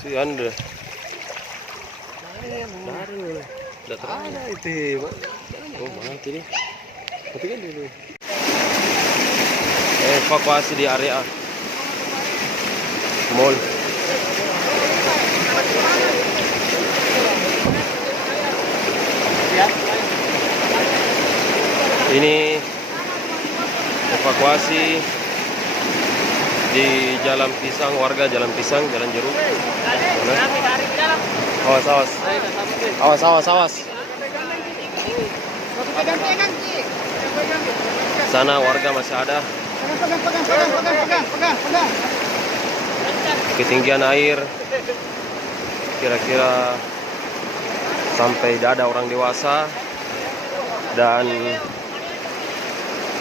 si Anda. Dari tidak terada itu. Oh mati nih. Matikan dulu. Evakuasi di area mall. Ini evakuasi di Jalan Pisang, warga Jalan Pisang, Jalan Jeruk. Awas, awas. Awas, awas, awas. Sana warga masih ada. Ketinggian air kira-kira sampai dada orang dewasa, dan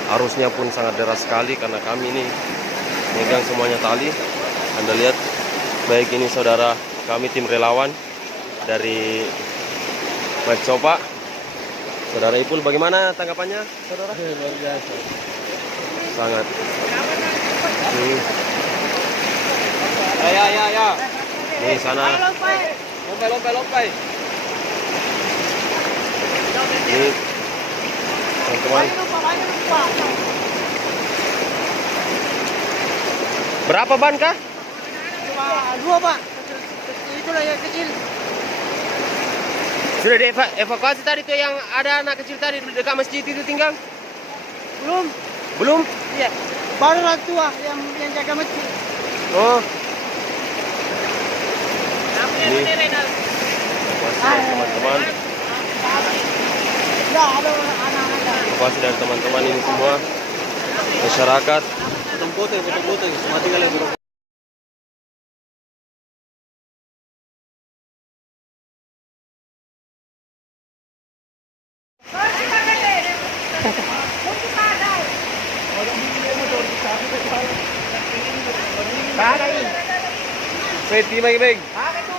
arusnya pun sangat deras sekali karena kami ini megang semuanya tali. Anda lihat, baik ini saudara kami tim relawan dari Mike Sopa. Saudara Ipul, bagaimana tanggapannya, saudara? Luar biasa. Sangat. Ya. Nih sana. Lompai. Ini teman-teman. Berapa ban kah? Cuma 2, Pak. Itulah yang kecil. Sudah dievakuasi tadi tuh yang ada anak kecil tadi dekat masjid itu tinggal? Belum? Belum? Iya. Baru orang tua yang jaga masjid. Oh. Ini evakuasi dari teman-teman. Ya, ada anak-anak. Evakuasi dari teman-teman ini semua. Masyarakat. Foto-foto, semua tinggal yang berapa. Pwede, Beng. Bakit